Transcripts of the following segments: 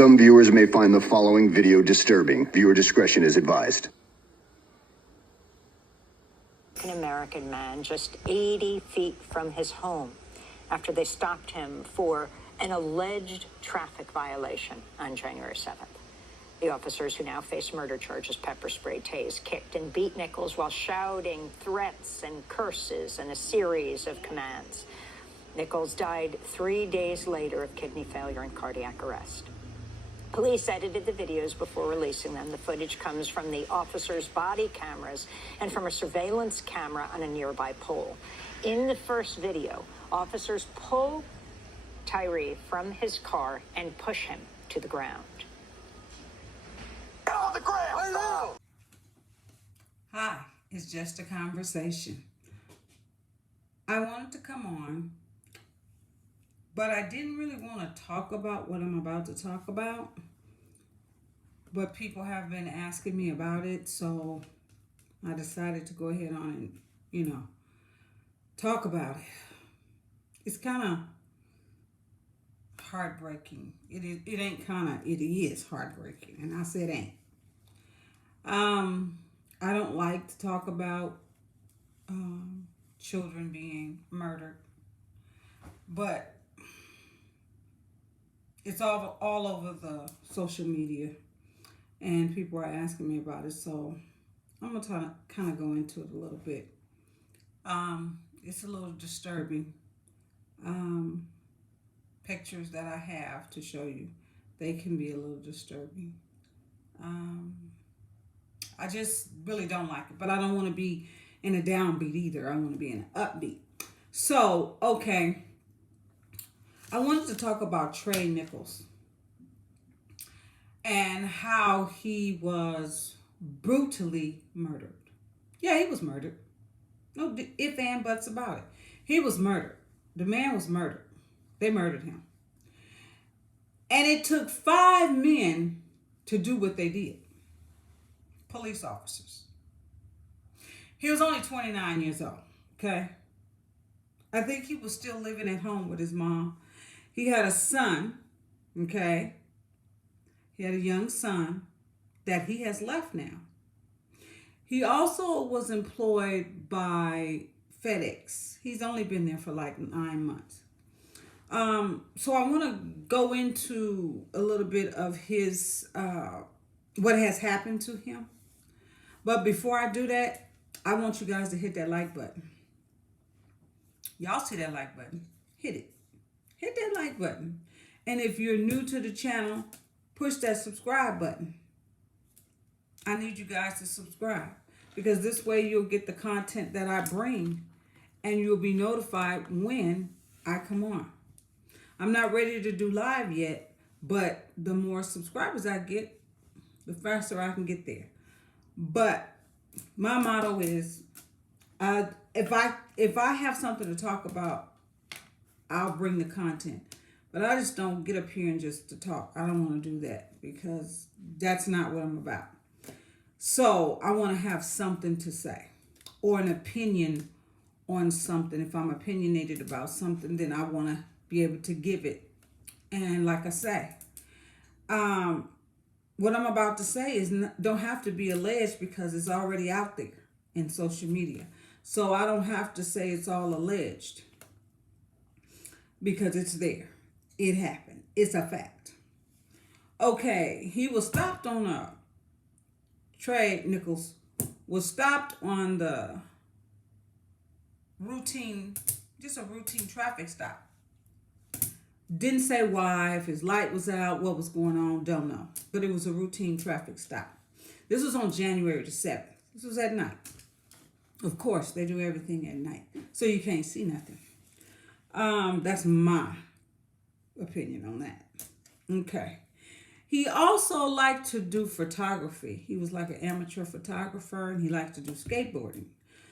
Some viewers may find the following video disturbing. Viewer discretion is advised. An American man just 80 feet from his home after they stopped him for an alleged traffic violation on January 7th. The officers, who now face murder charges, pepper sprayed, tased, kicked, and beat Nichols while shouting threats and curses and a series of commands. Nichols died 3 days later of kidney failure and cardiac arrest. Police edited the videos before releasing them. The footage comes from the officers' body cameras and from a surveillance camera on a nearby pole. In the first video, officers pull Tyree from his car and push him to the ground. Get on the ground! Now! Hi, it's just a conversation. I wanted to come on, but I didn't really want to talk about what I'm about to talk about. But people have been asking me about it, so I decided to go ahead on and, talk about it. It's kind of heartbreaking. It is heartbreaking, and I said ain't. I don't like to talk about children being murdered, but it's all over the social media, and people are asking me about it, so I'm going to kind of go into it a little bit. It's a little disturbing. Pictures that I have to show you, they can be a little disturbing. I just really don't like it, but I don't want to be in a downbeat either. I want to be in an upbeat. So, okay. I wanted to talk about Trey Nichols and how he was brutally murdered. Yeah, he was murdered. No ifs and buts about it. He was murdered. The man was murdered. They murdered him. And it took 5 men to do what they did. Police officers. He was only 29 years old, okay? I think he was still living at home with his mom. He had a son, okay? He had a young son that he has left now. He also was employed by FedEx. He's only been there for like 9 months. So I want to go into a little bit of his, what has happened to him. But before I do that, I want you guys to hit that like button. Y'all see that like button? Hit it. Hit that like button. And if you're new to the channel, push that subscribe button. I need you guys to subscribe, because this way you'll get the content that I bring and you'll be notified when I come on. I'm not ready to do live yet, but the more subscribers I get, the faster I can get there. But my motto is, if I have something to talk about, I'll bring the content. But I just don't get up here and just to talk. I don't want to do that, because that's not what I'm about. So I want to have something to say, or an opinion on something. If I'm opinionated about something, then I want to be able to give it. And like I say, what I'm about to say is don't have to be alleged, because it's already out there in social media. So I don't have to say it's all alleged, because it's there. It happened. It's a fact. Okay, he was stopped on Trey Nichols was stopped on the routine traffic stop. Didn't say why, if his light was out, what was going on, don't know. But it was a routine traffic stop. This was on January the 7th. This was at night. Of course, they do everything at night, so you can't see nothing. That's my opinion on that. Okay. He also liked to do photography. He was like an amateur photographer, and he liked to do skateboarding.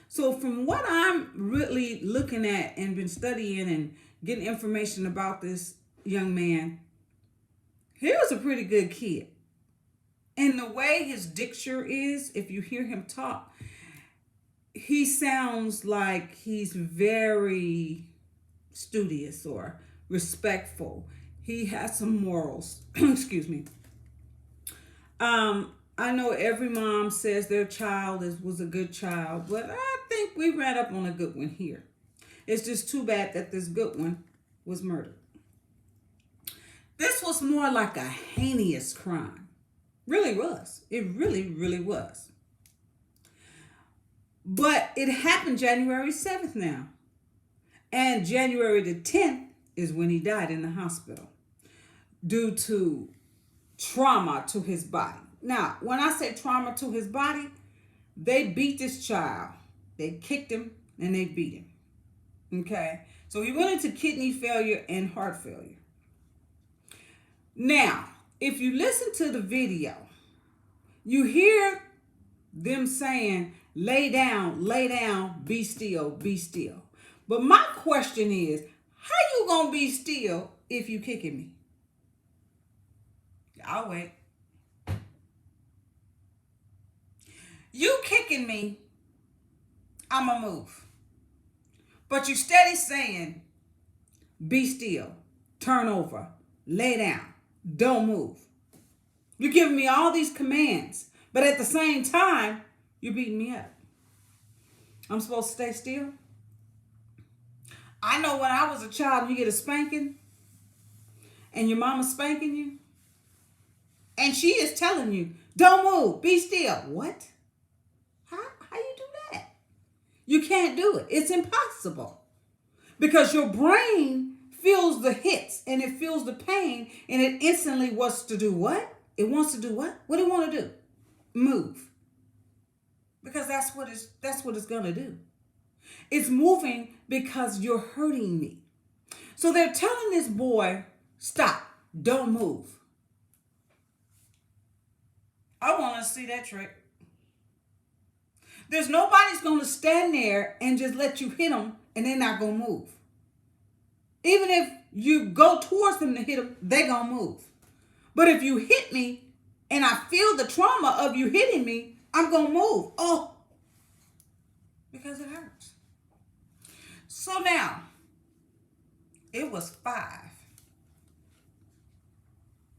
So from what I'm really looking at and been studying and getting information about this young man, he was a pretty good kid. And the way his diction is, if you hear him talk, he sounds like he's very studious or respectful. He has some morals. Excuse me. I know every mom says their child was a good child, but I think we ran up on a good one here. It's just too bad that this good one was murdered. This was more like a heinous crime. Really was. It really, really was. But it happened January 7th now. And January the 10th is when he died in the hospital due to trauma to his body. Now, when I say trauma to his body, they beat this child. They kicked him and they beat him. Okay? So he went into kidney failure and heart failure. Now, if you listen to the video, you hear them saying, lay down, be still, be still. But my question is, how you gonna be still if you kicking me? I'll wait. You kicking me, I'ma move. But you steady saying, be still, turn over, lay down, don't move. You're giving me all these commands, but at the same time, you're beating me up. I'm supposed to stay still? I know when I was a child, you get a spanking, and your mama's spanking you, and she is telling you, don't move, be still. What? How you do that? You can't do it. It's impossible. Because your brain feels the hits, and it feels the pain, and it instantly wants to do what? It wants to do what? What do it want to do? Move. Because that's what it's going to do. It's moving because you're hurting me. So they're telling this boy, stop, don't move. I want to see that trick. There's nobody's going to stand there and just let you hit them and they're not going to move. Even if you go towards them to hit them, they're going to move. But if you hit me and I feel the trauma of you hitting me, I'm going to move. Oh, because it hurts. So now, it was 5.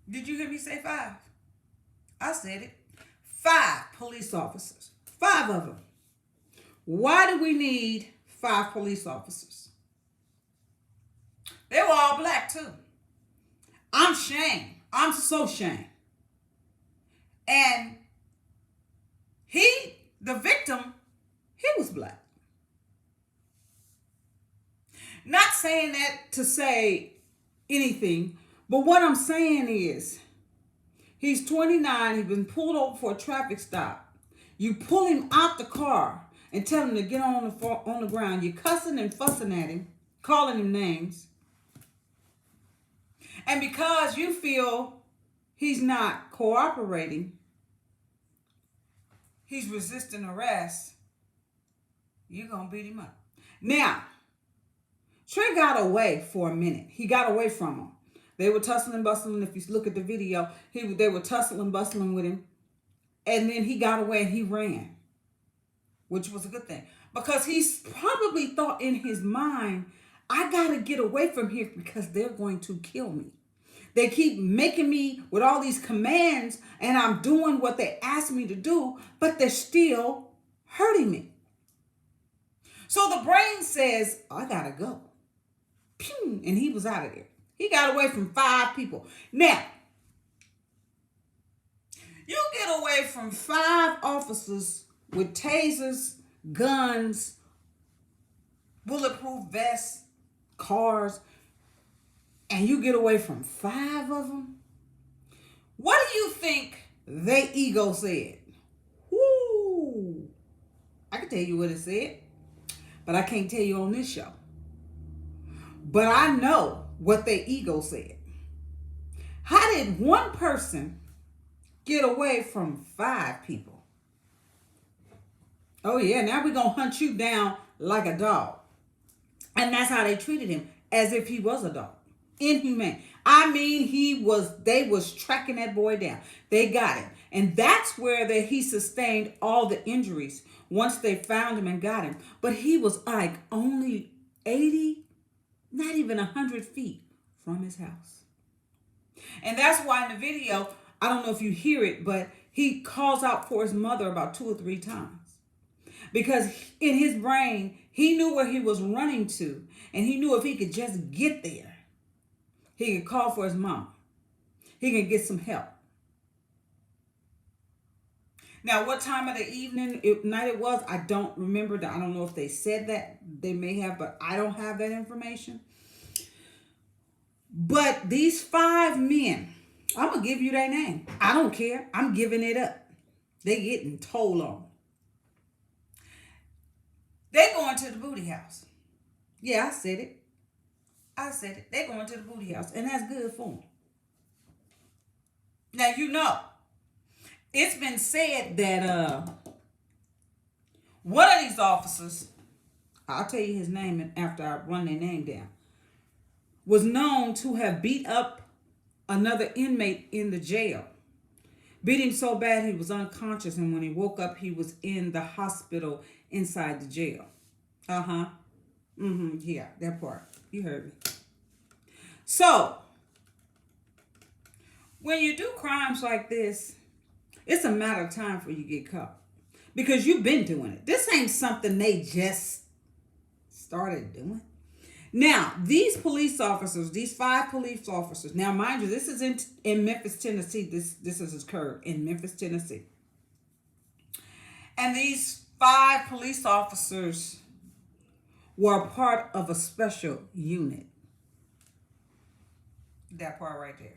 Did you hear me say 5? I said it. 5 police officers. 5 of them. Why do we need 5 police officers? They were all black too. I'm shamed. I'm so shamed. And the victim, he was black. Not saying that to say anything, but what I'm saying is, he's 29, he's been pulled over for a traffic stop. You pull him out the car and tell him to get on the ground. You're cussing and fussing at him, calling him names. And because you feel he's not cooperating, he's resisting arrest, you're going to beat him up. Now, Trey got away for a minute. He got away from him. They were tussling, bustling. If you look at the video, they were tussling, bustling with him. And then he got away and he ran, which was a good thing. Because he's probably thought in his mind, I got to get away from here because they're going to kill me. They keep making me with all these commands and I'm doing what they asked me to do, but they're still hurting me. So the brain says, I got to go. Pew, and he was out of there. He got away from 5 people. Now, you get away from 5 officers with tasers, guns, bulletproof vests, cars, and you get away from 5 of them. What do you think their ego said? Woo! I can tell you what it said, but I can't tell you on this show. But I know what their ego said. How did one person get away from 5 people? Oh yeah, now we're going to hunt you down like a dog. And that's how they treated him, as if he was a dog. Inhumane. I mean, they was tracking that boy down. They got him. And that's where he sustained all the injuries once they found him and got him. But he was like only 80, not even 100 feet from his house. And that's why in the video, I don't know if you hear it, but he calls out for his mother about 2 or 3 times. Because in his brain, he knew where he was running to. And he knew if he could just get there, he could call for his mom. He could get some help. Now, what time of the night it was, I don't remember. I don't know if they said that. They may have, but I don't have that information. But these 5 men, I'm going to give you their name. I don't care. I'm giving it up. They getting told on. They going to the booty house. Yeah, I said it. They going to the booty house, and that's good for them. Now, you know, it's been said that one of these officers, I'll tell you his name after I run their name down, was known to have beat up another inmate in the jail. Beat him so bad he was unconscious, and when he woke up, he was in the hospital inside the jail. Yeah, that part. You heard me. So, when you do crimes like this, it's a matter of time for you get caught. Because you've been doing it. This ain't something they just started doing. Now, these police officers, these 5 police officers, now mind you, this is in Memphis, Tennessee. This has occurred in Memphis, Tennessee. And these 5 police officers were a part of a special unit. That part right there.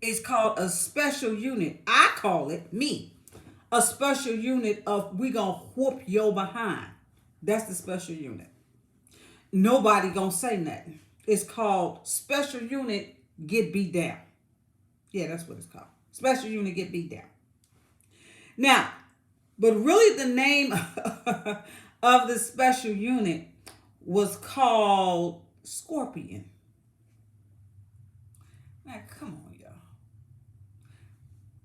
It's called a special unit. I call it, a special unit of we gonna whoop your behind. That's the special unit. Nobody gonna say nothing. It's called Special Unit Get Beat Down. Yeah, that's what it's called. Special Unit Get Beat Down. Now, but really the name of the special unit was called Scorpion. Now, come on, y'all.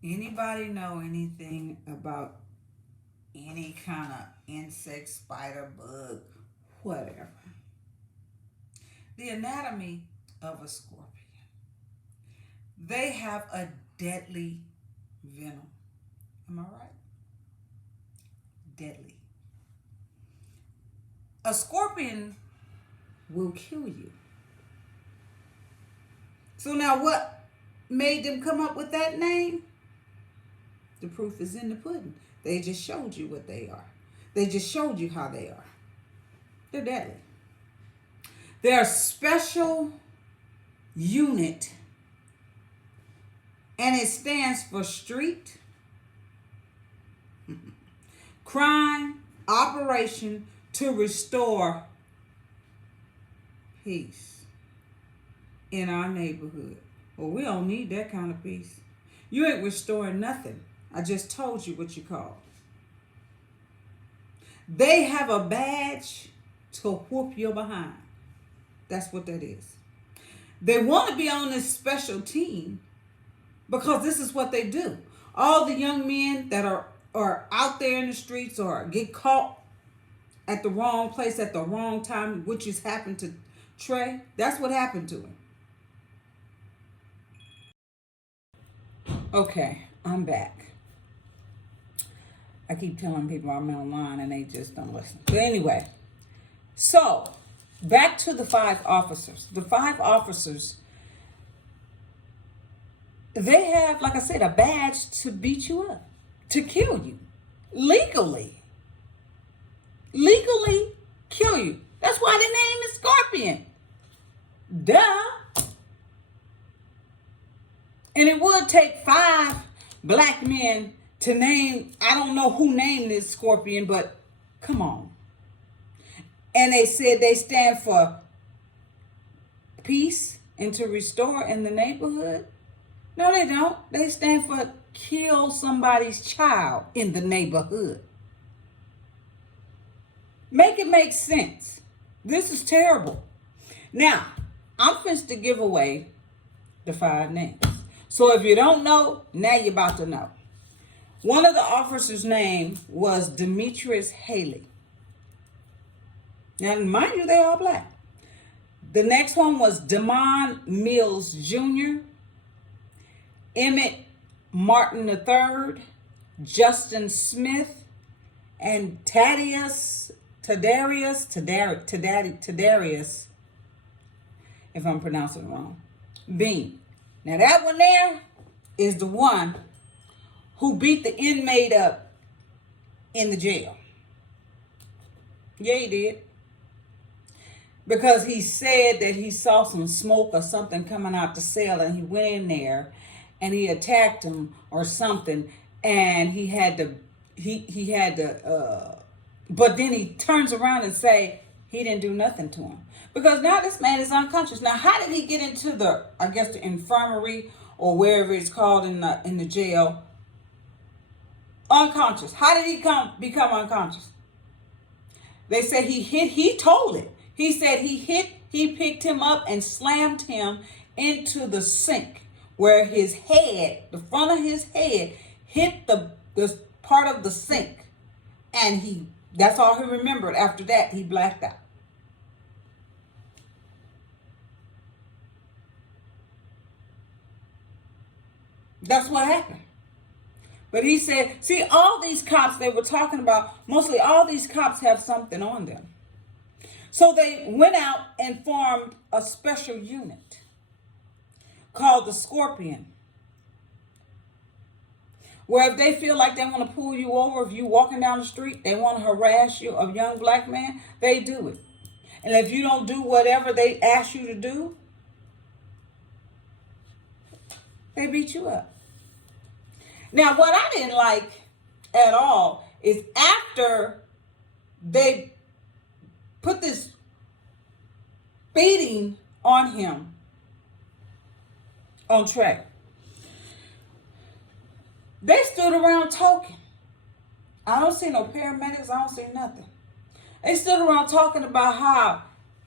Anybody know anything about any kind of insect, spider, bug, whatever? The anatomy of a scorpion. They have a deadly venom. Am I right? Deadly. A scorpion will kill you. So now what made them come up with that name? The proof is in the pudding. They just showed you what they are. They just showed you how they are. They're deadly. They're a special unit, and it stands for Street Crime Operation to Restore Peace in our neighborhood. Well, we don't need that kind of peace. You ain't restoring nothing. I just told you what you call. They have a badge to whoop your behind. That's what that is. They want to be on this special team because this is what they do. All the young men that are out there in the streets or get caught at the wrong place at the wrong time, which has happened to Trey, that's what happened to him. Okay, I'm back. I keep telling people I'm online and they just don't listen. But anyway, so back to the 5 officers. The 5 officers, they have, like I said, a badge to beat you up, to kill you, legally kill you. That's why the name is Scorpion. Duh. And it would take 5 black men to name, I don't know who named this Scorpion, but come on. And they said they stand for peace and to restore in the neighborhood. No, they don't. They stand for kill somebody's child in the neighborhood. Make it make sense. This is terrible. Now, I'm finished to give away the 5 names. So if you don't know, now you're about to know. One of the officers' name was Demetrius Haley. Now, mind you, they all black. The next one was Demond Mills Jr. Emmett Martin III, Justin Smith, and Tadarius, if I'm pronouncing it wrong, Bean. Now that one there is the one who beat the inmate up in the jail. Yeah, he did. Because he said that he saw some smoke or something coming out the cell, and he went in there and he attacked him or something, and he had to but then he turns around and say he didn't do nothing to him. Because now this man is unconscious. Now, how did he get into the infirmary or wherever it's called in the jail? Unconscious. How did he become unconscious? They said he told it. He said he picked him up and slammed him into the sink where his head, the front of his head, hit the part of the sink. And that's all he remembered. After that, he blacked out. That's what happened. But he said, see, all these cops they were talking about, mostly all these cops have something on them. So they went out and formed a special unit called the Scorpion, where if they feel like they want to pull you over, if you're walking down the street, they want to harass you, a young black man, they do it. And if you don't do whatever they ask you to do, they beat you up. Now, what I didn't like at all is after they put this beating on him on track, they stood around talking. I don't see no paramedics. I don't see nothing. They stood around talking about how,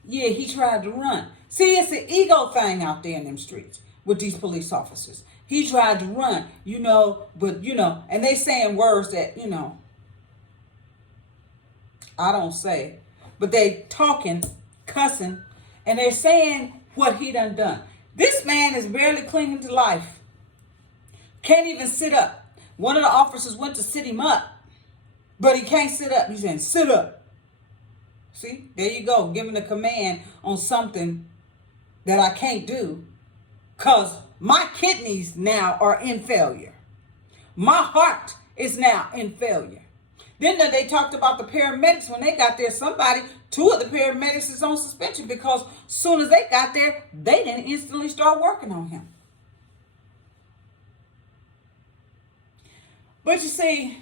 yeah, he tried to run. See, it's an ego thing out there in them streets with these police officers. He tried to run, but, and they saying words that, I don't say, but they talking, cussing, and they're saying what he done. This man is barely clinging to life. Can't even sit up. One of the officers went to sit him up, but he can't sit up. He's saying, sit up. See, there you go, giving a command on something that I can't do because my kidneys now are in failure. My heart is now in failure. Then they talked about the paramedics. When they got there, two of the paramedics is on suspension because as soon as they got there, they didn't instantly start working on him. But you see,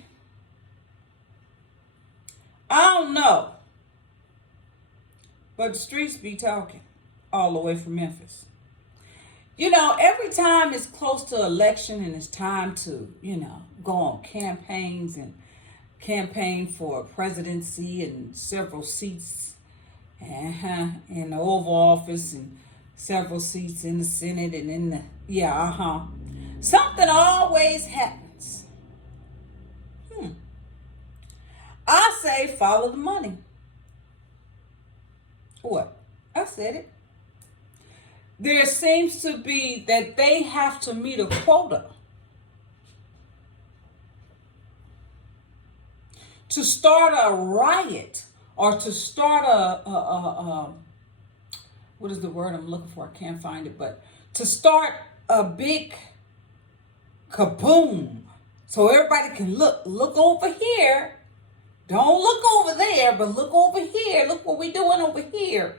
I don't know, but the streets be talking all the way from Memphis. Every time it's close to election and it's time to, go on campaigns and campaign for presidency and several seats in the Oval Office and several seats in the Senate and in the, something always happens. I say follow the money. What? I said it. There seems to be that they have to meet a quota to start a riot or to start what is the word I'm looking for? I can't find it, but to start a big kaboom so everybody can look over here. Don't look over there, but look over here. Look what we're doing over here.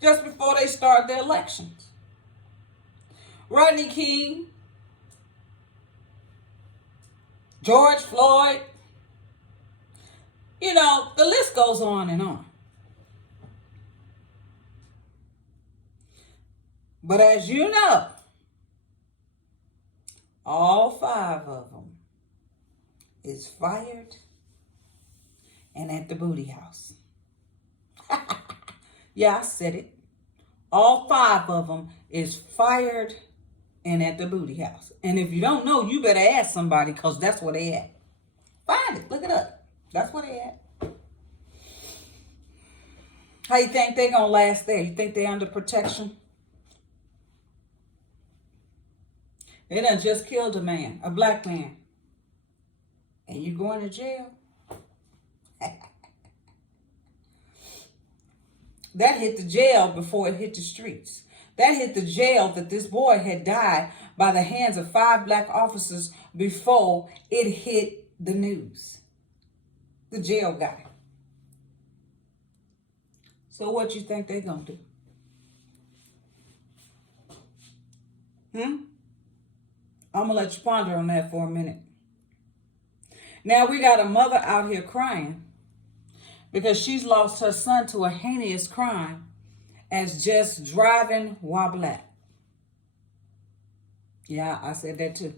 Just before they start the elections. Rodney King, George Floyd, the list goes on and on. But as you know, all 5 of them is fired and at the booty house. Yeah, I said it. All 5 of them is fired and at the booty house. And if you don't know, you better ask somebody because that's where they at. Find it. Look it up. That's where they at. How you think they going to last there? You think they under protection? They done just killed a man, a black man. And you going to jail? That hit the jail before it hit the streets. That hit the jail that this boy had died by the hands of 5 black officers before it hit the news. The jail got it. So what you think they gonna do? I'm gonna let you ponder on that for a minute. Now we got a mother out here crying because she's lost her son to a heinous crime as just driving while black. Yeah, I said that too.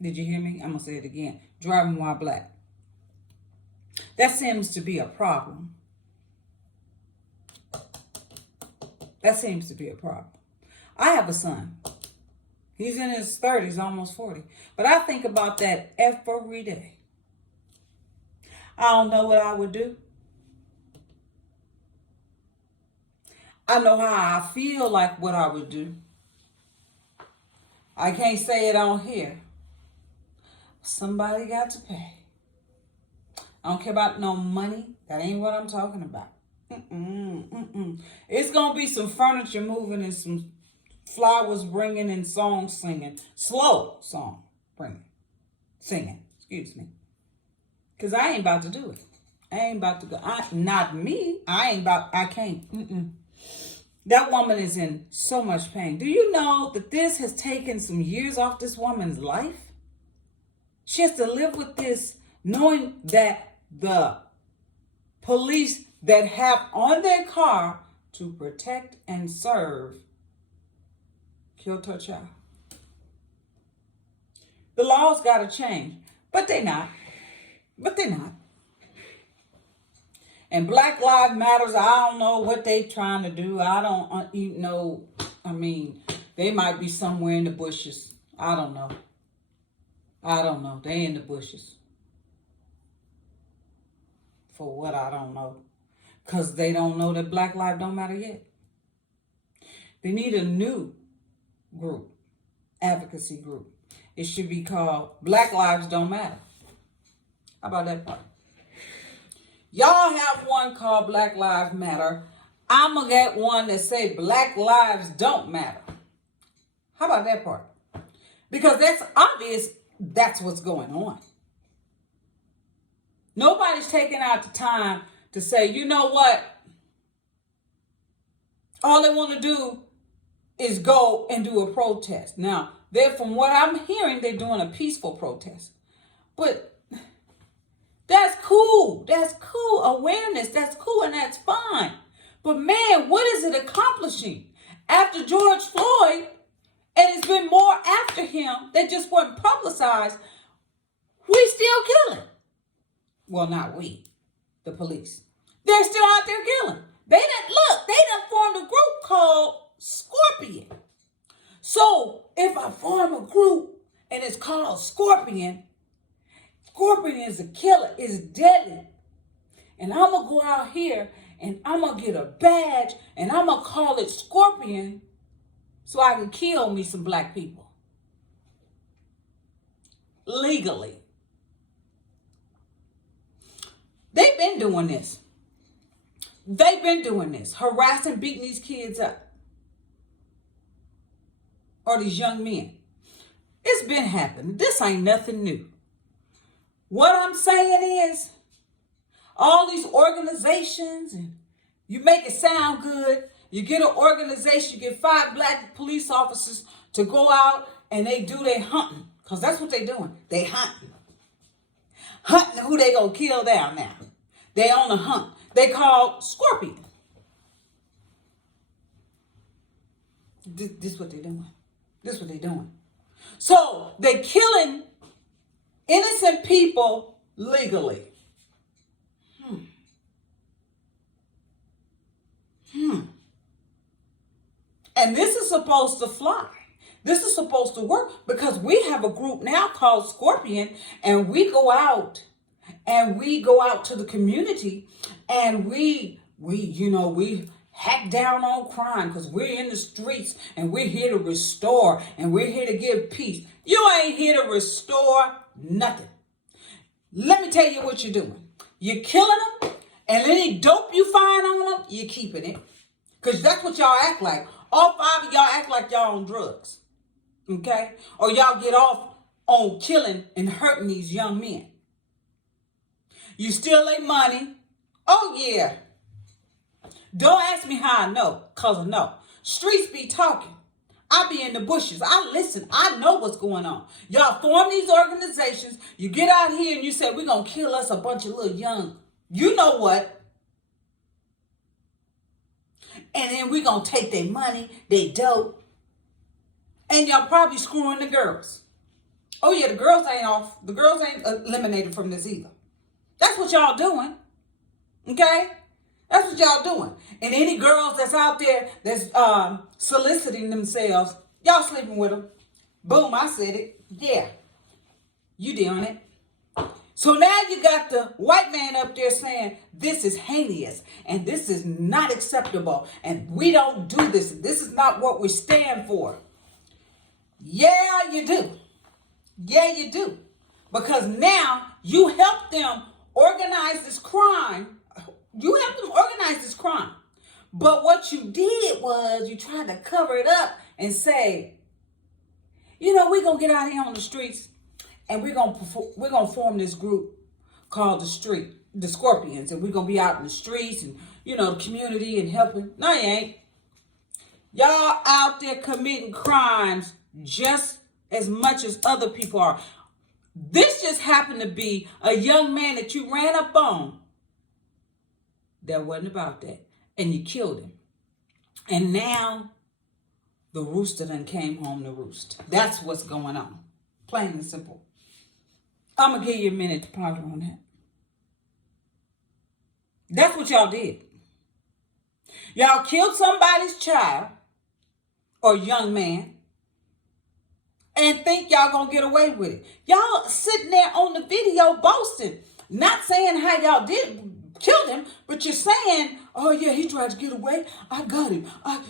Did you hear me? I'm going to say it again. Driving while black. That seems to be a problem. That seems to be a problem. I have a son. He's in his 30s, almost 40. But I think about that every day. I don't know what I would do. I know how I feel like what I would do. I can't say it on here. Somebody got to pay. I don't care about no money. That ain't what I'm talking about. It's going to be some furniture moving and some flowers bringing and songs singing. Slow song bringing. Singing. Excuse me. Because I ain't about to do it. I ain't about to go. Not me. I can't. That woman is in so much pain. Do you know that this has taken some years off this woman's life? She has to live with this, knowing that the police that have on their car to protect and serve killed her child. The laws got to change, but they're not. And Black Lives Matters, I don't know what they trying to do. I don't know. I mean, they might be somewhere in the bushes. I don't know. They in the bushes. For what, I don't know. Because they don't know that Black Lives don't matter yet. They need a new group, advocacy group. It should be called Black Lives Don't Matter. How about that part? Y'all have one called Black Lives Matter. I'm going to get one that say Black Lives Don't Matter. How about that part? Because that's obvious that's what's going on. Nobody's taking out the time to say, you know what? All they want to do is go and do a protest. Now, from what I'm hearing, they're doing a peaceful protest. But that's cool. That's cool. Awareness. That's cool and that's fine. But man, what is it accomplishing? After George Floyd, and it's been more after him that just weren't publicized, we still killing. Well, not we, the police. They're still out there killing. They done formed a group called Scorpion. So if I form a group and it's called Scorpion is a killer, is deadly. And I'm going to go out here and I'm going to get a badge and I'm going to call it Scorpion so I can kill me some black people. Legally. They've been doing this. Harassing, beating these kids up. Or these young men. It's been happening. This ain't nothing new. What I'm saying is, all these organizations, and you make it sound good. You get an organization, you get 5 black police officers to go out and they do their hunting. Because that's what they're doing. They hunting. Hunting who they gonna kill down now. They on a hunt. They call Scorpion. This what they're doing. So they're killing innocent people legally. And this is supposed to fly. This is supposed to work because we have a group now called Scorpion, and we go out to the community and we hack down on crime because we're in the streets and we're here to restore and we're here to give peace. You ain't here to restore nothing. Let me tell you what you're doing. You're killing them, and any dope you find on them, you're keeping it. Because that's what y'all act like. All 5 of y'all act like y'all on drugs. Okay? Or y'all get off on killing and hurting these young men. You steal their money. Oh, yeah. Don't ask me how I know, because I know. Streets be talking. I be in the bushes. I listen. I know what's going on. Y'all form these organizations. You get out here and you say, we're going to kill us a bunch of little young. You know what? And then we're going to take their money, they dope. And y'all probably screwing the girls. Oh, yeah, the girls ain't off. The girls ain't eliminated from this either. That's what y'all doing. Okay? That's what y'all doing. And any girls that's out there that's soliciting themselves, y'all sleeping with them. Boom, I said it. Yeah, you doing it. So now you got the white man up there saying this is heinous and this is not acceptable and we don't do this. This is not what we stand for. Yeah, you do. Yeah, you do. Because now you help them organize this crime. You helped them organize this crime. But what you did was you tried to cover it up and say, you know, we're going to get out here on the streets and we're going to form this group called the Scorpions. And we're going to be out in the streets and, you know, the community and helping. No, you ain't. Y'all out there committing crimes just as much as other people are. This just happened to be a young man that you ran up on. That wasn't about that. And you killed him. And now the rooster done came home to roost. That's what's going on. Plain and simple. I'm going to give you a minute to ponder on that. That's what y'all did. Y'all killed somebody's child or young man and think y'all going to get away with it. Y'all sitting there on the video boasting, not saying how y'all killed him, but you're saying, oh yeah, he tried to get away. I got him.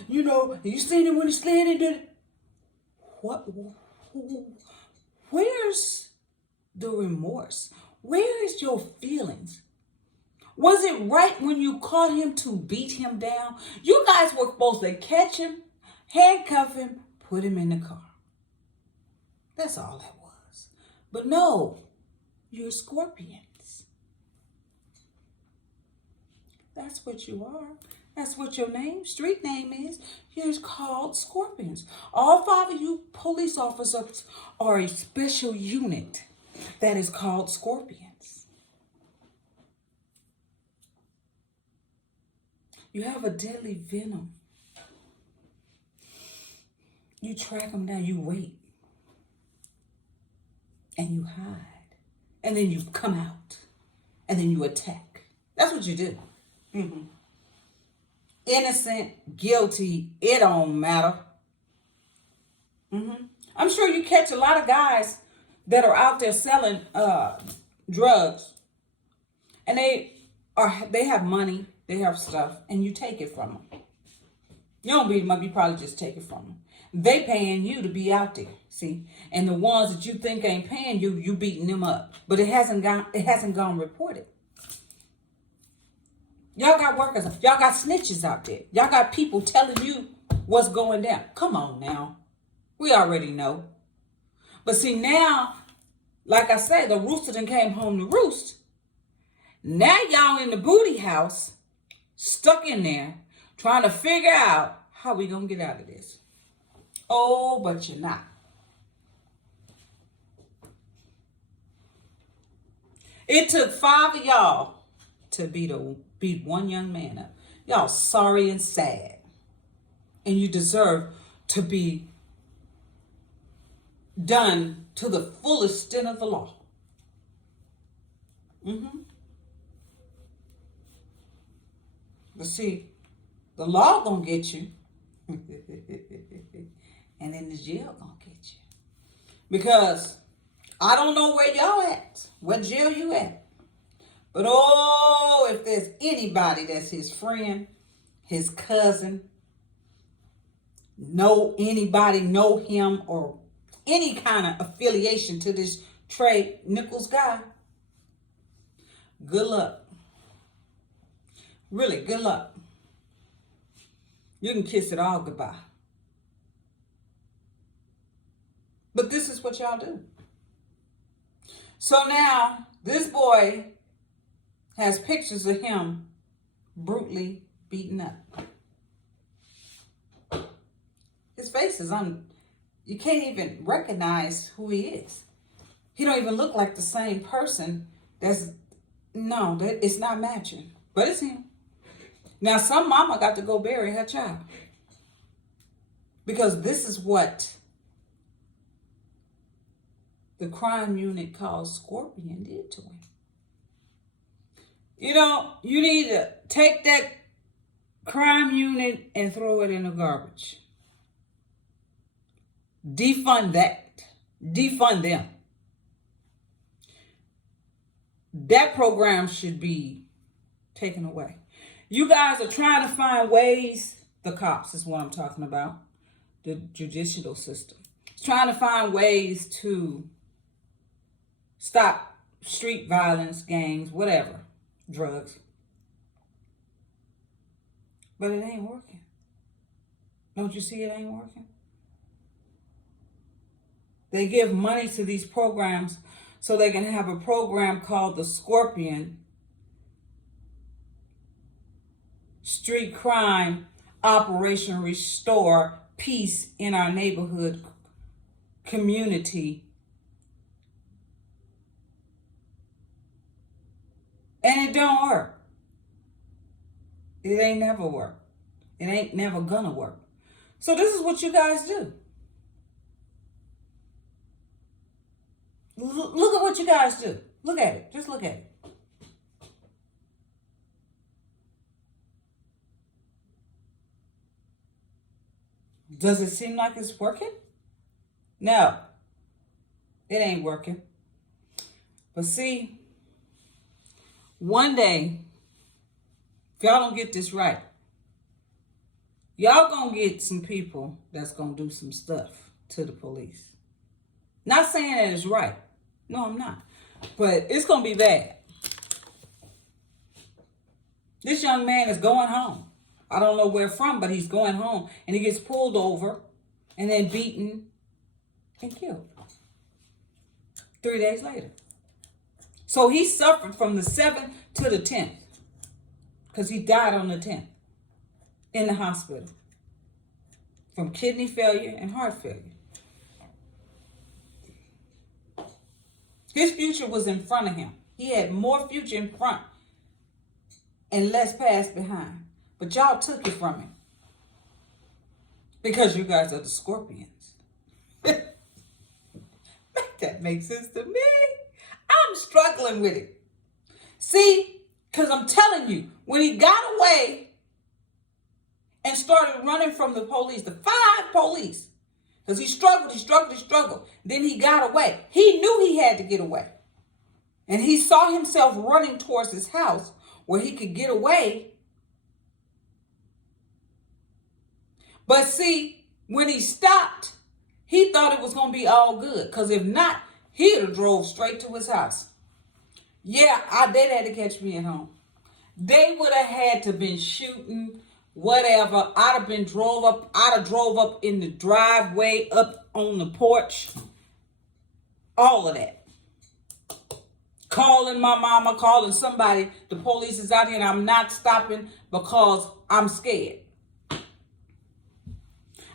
You seen him when he slid into it. What? Where's the remorse? Where is your feelings? Was it right when you caught him to beat him down? You guys were supposed to catch him, handcuff him, put him in the car. That's all that was. But no, you're scorpions. That's what you are. That's what your street name is. You're called Scorpions. All 5 of you police officers are a special unit that is called Scorpions. You have a deadly venom. You track them down, you wait. And you hide. And then you come out. And then you attack. That's what you do. Mm-hmm. Innocent, guilty, it don't matter. Mm-hmm. I'm sure you catch a lot of guys that are out there selling drugs. And they have money, they have stuff, and you take it from them. You don't beat them up, you probably just take it from them. They paying you to be out there, see? And the ones that you think ain't paying you, you beating them up. But it hasn't gone reported. Y'all got workers, y'all got snitches out there. Y'all got people telling you what's going down. Come on now. We already know. But see now, like I said, the rooster done came home to roost. Now y'all in the booty house, stuck in there, trying to figure out how we gonna get out of this. Oh, but you're not. It took 5 of y'all to beat one young man up. Y'all sorry and sad. And you deserve to be done to the fullest extent of the law. Mm-hmm. But see, the law gonna get you. And then the jail gonna get you. Because I don't know where y'all at. What jail you at? But oh, if there's anybody that's his friend, his cousin, know anybody, know him, or any kind of affiliation to this Trey Nichols guy, good luck. Really, good luck. You can kiss it all goodbye. But this is what y'all do. So now, this boy has pictures of him brutally beaten up. His face is you can't even recognize who he is. He don't even look like the same person. It's not matching. But it's him. Now, some mama got to go bury her child. Because this is what the crime unit called Scorpion did to him. You know, you need to take that crime unit and throw it in the garbage. Defund that. Defund them. That program should be taken away. You guys are trying to find ways, the cops is what I'm talking about, the judicial system. It's trying to find ways to stop street violence, gangs, whatever, drugs. But it ain't working. Don't you see it ain't working? They give money to these programs so they can have a program called the Scorpion Street Crime Operation Restore Peace in Our Neighborhood Community. And it don't work. It ain't never worked. It ain't never gonna work. So this is what you guys do. Look at what you guys do. Look at it. Just look at it. Does it seem like it's working? No. It ain't working. But see, one day, if y'all don't get this right, y'all gonna get some people that's gonna do some stuff to the police. Not saying that it's right. No, I'm not. But it's gonna be bad. This young man is going home. I don't know where from, but he's going home. And he gets pulled over and then beaten and killed 3 days later. So he suffered from the 7th to the 10th. Because he died on the 10th in the hospital from kidney failure and heart failure. His future was in front of him. He had more future in front and less past behind. But y'all took it from him. Because you guys are the Scorpions. Make that make sense to me? I'm struggling with it. See, because I'm telling you, when he got away and started running from the police, the 5 police, because he struggled. Then he got away. He knew he had to get away. And he saw himself running towards his house where he could get away. But see, when he stopped, he thought it was going to be all good. Because if not, he'd have drove straight to his house. Yeah, they'd had to catch me at home. They would have had to been shooting, whatever. I'd have drove up in the driveway, up on the porch. All of that. Calling my mama, calling somebody. The police is out here and I'm not stopping because I'm scared.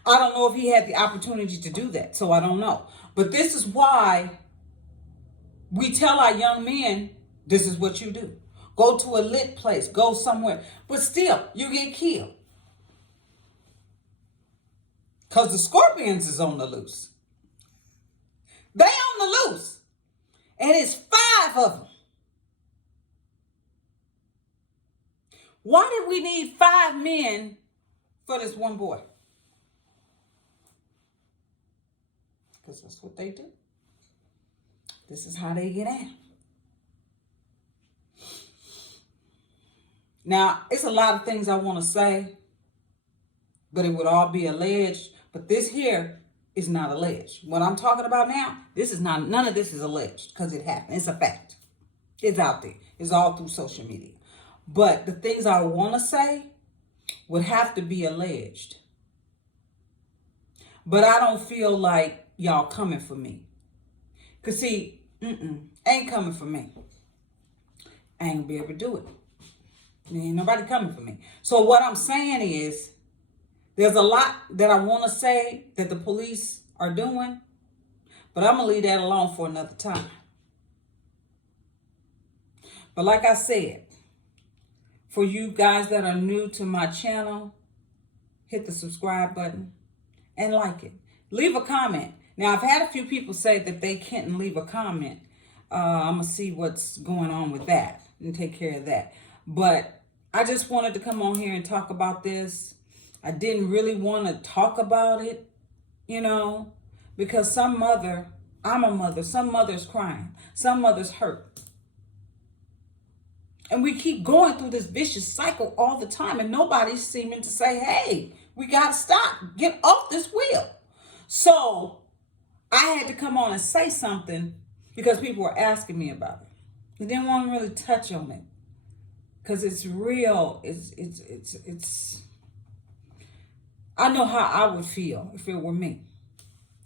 I don't know if he had the opportunity to do that, so I don't know. But this is why we tell our young men, this is what you do. Go to a lit place, go somewhere. But still, you get killed. Because the Scorpions is on the loose. They on the loose. And it's 5 of them. Why did we need 5 men for this one boy? Because that's what they do. This is how they get out. Now, it's a lot of things I want to say, but it would all be alleged. But this here is not alleged. What I'm talking about now, this is not, none of this is alleged because it happened. It's a fact. It's out there. It's all through social media. But the things I want to say would have to be alleged. But I don't feel like y'all coming for me. Because see, ain't coming for me. I ain't gonna be able to do it. Ain't nobody coming for me. So what I'm saying is, there's a lot that I want to say that the police are doing, but I'm going to leave that alone for another time. But like I said, for you guys that are new to my channel, hit the subscribe button and like it. Leave a comment. Now, I've had a few people say that they can't leave a comment. I'm going to see what's going on with that and take care of that. But I just wanted to come on here and talk about this. I didn't really want to talk about it, you know, because some mother, I'm a mother, some mother's crying, some mother's hurt. And we keep going through this vicious cycle all the time, and nobody's seeming to say, hey, we got to stop, get off this wheel. So I had to come on and say something because people were asking me about it. I didn't want to really touch on it because it's real. It's I know how I would feel if it were me.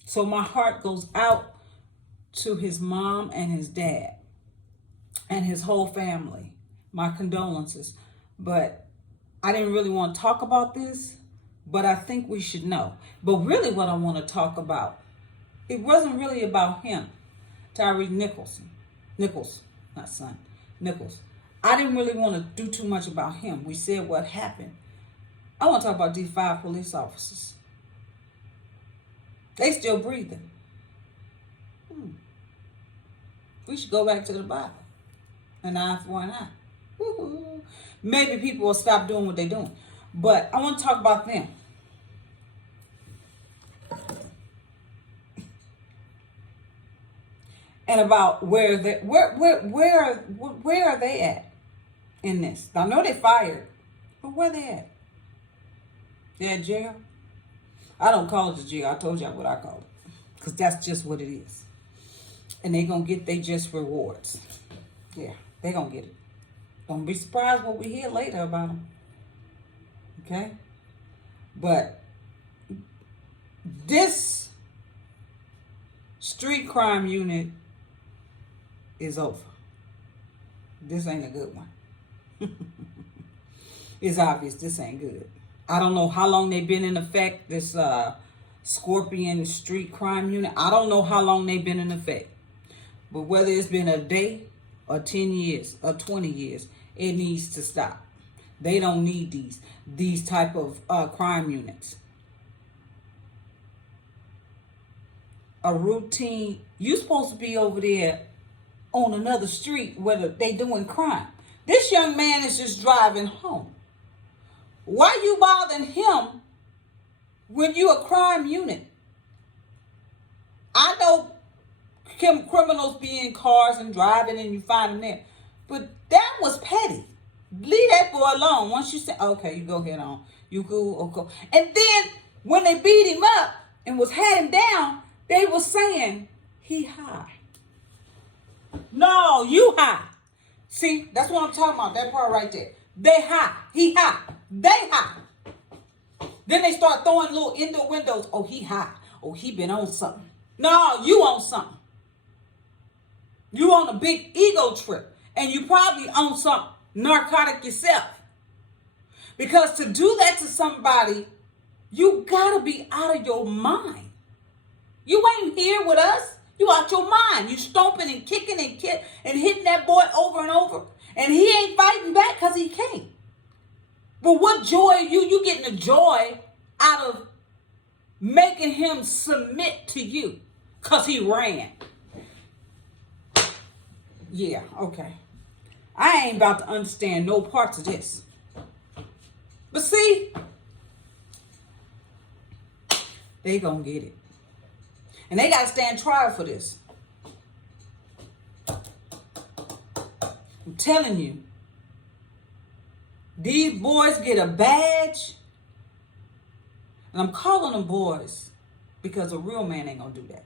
So my heart goes out to his mom and his dad and his whole family. My condolences. But I didn't really want to talk about this, but I think we should know. But really what I want to talk about, it wasn't really about him, Tyree Nichols, not son, Nichols. I didn't really want to do too much about him. We said what happened. I want to talk about these 5 police officers. They still breathing. We should go back to the Bible. An eye for an eye. Woo-hoo. Maybe people will stop doing what they're doing. But I want to talk about them. And about where are they at in this? I know they fired, but where they at? They're in jail? I don't call it a jail. I told y'all what I call it. Because that's just what it is. And they're going to get their just rewards. Yeah, they're going to get it. Don't be surprised what we hear later about them. Okay? But this street crime unit is over. This ain't a good one. It's obvious this ain't good. I don't know how long they've been in effect, this Scorpion Street Crime Unit. I don't know how long they've been in effect. But whether it's been a day or 10 years or 20 years, it needs to stop. They don't need these type of crime units. A routine, you supposed to be over there on another street where they doing crime. This young man is just driving home. Why you bothering him when you a crime unit? I know criminals be in cars and driving and you find them there. But that was petty. Leave that boy alone. Once you say, okay, you go ahead on. You go, okay. And then when they beat him up and had him down, they were saying, he high. No, you high. See, that's what I'm talking about. That part right there. They high. He high. They high. Then they start throwing little indoor windows. Oh, he high. Oh, he been on something. No, you on something. You on a big ego trip. And you probably on some narcotic yourself. Because to do that to somebody, you gotta be out of your mind. You ain't here with us. You out your mind. You stomping and kicking and hitting that boy over and over. And he ain't fighting back because he can't. But what joy you getting the joy out of making him submit to you because he ran. Yeah, okay. I ain't about to understand no parts of this. But see, they gonna get it. And they gotta stand trial for this. I'm telling you, These boys get a badge. And I'm calling them boys because a real man ain't gonna do that.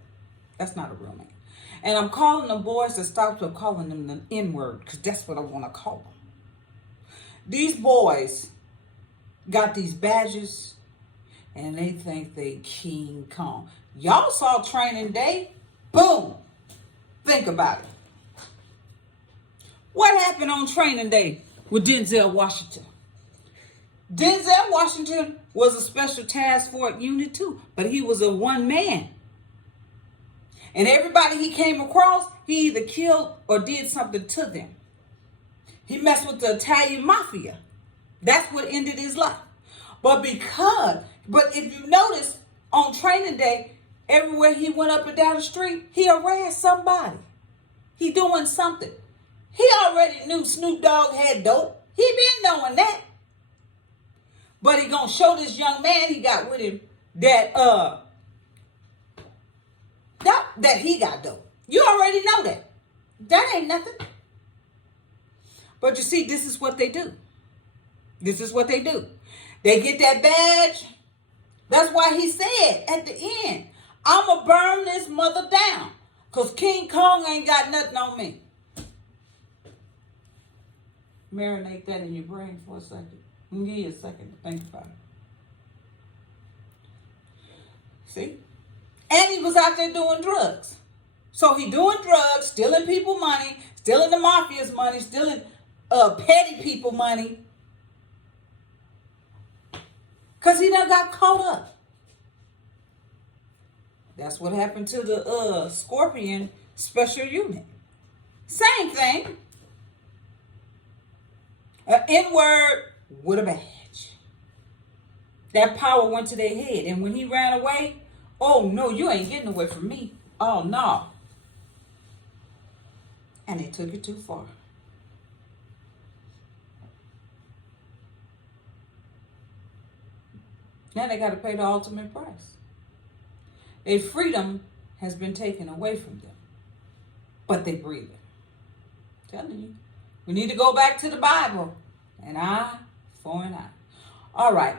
That's not a real man. And I'm calling them boys to stop from calling them the N-word, because that's what I want to call them. These boys got these badges and they think they King Kong. Y'all saw Training Day? Boom. Think about it. What happened on Training Day with Denzel Washington? Denzel Washington was a special task force unit too, but he was a one man. And everybody he came across, he either killed or did something to them. He messed with the Italian mafia. That's what ended his life. But if you notice, on Training Day, everywhere he went up and down the street, he harassed somebody. He doing something. He already knew Snoop Dogg had dope. He been knowing that. But he gonna show this young man he got with him that he got dope. You already know that. That ain't nothing. But you see, this is what they do. This is what they do. They get that badge. That's why he said at the end, I'ma burn this mother down. Because King Kong ain't got nothing on me. Marinate that in your brain for a second. I'm gonna give you a second to think about it. See? And he was out there doing drugs. So he doing drugs, stealing people money, stealing the mafia's money, stealing petty people money. Because he done got caught up. That's what happened to the Scorpion Special Unit. Same thing. An N-word with a badge. That power went to their head. And when he ran away, oh no, you ain't getting away from me. Oh no. And they took it too far. Now they got to pay the ultimate price. Their freedom has been taken away from them. But they breathe it. Telling you. We need to go back to the Bible. An eye for an eye. All right.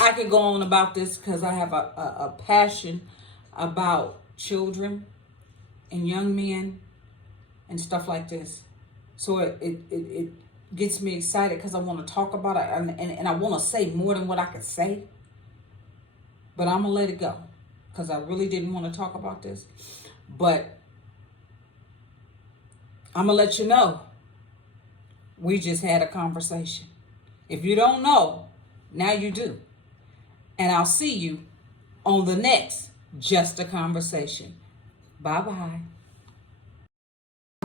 I could go on about this because I have a passion about children and young men and stuff like this. So it gets me excited because I want to talk about it and I want to say more than what I could say. But I'm going to let it go because I really didn't want to talk about this. But I'm going to let you know. We just had a conversation. If you don't know, now you do. And I'll see you on the next Just a Conversation. Bye-bye.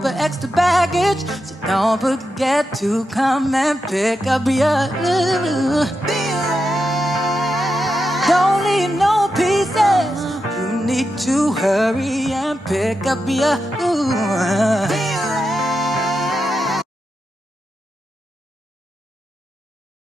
For extra baggage, so don't forget to come and pick up your Don't leave no pieces. You need to hurry and pick up your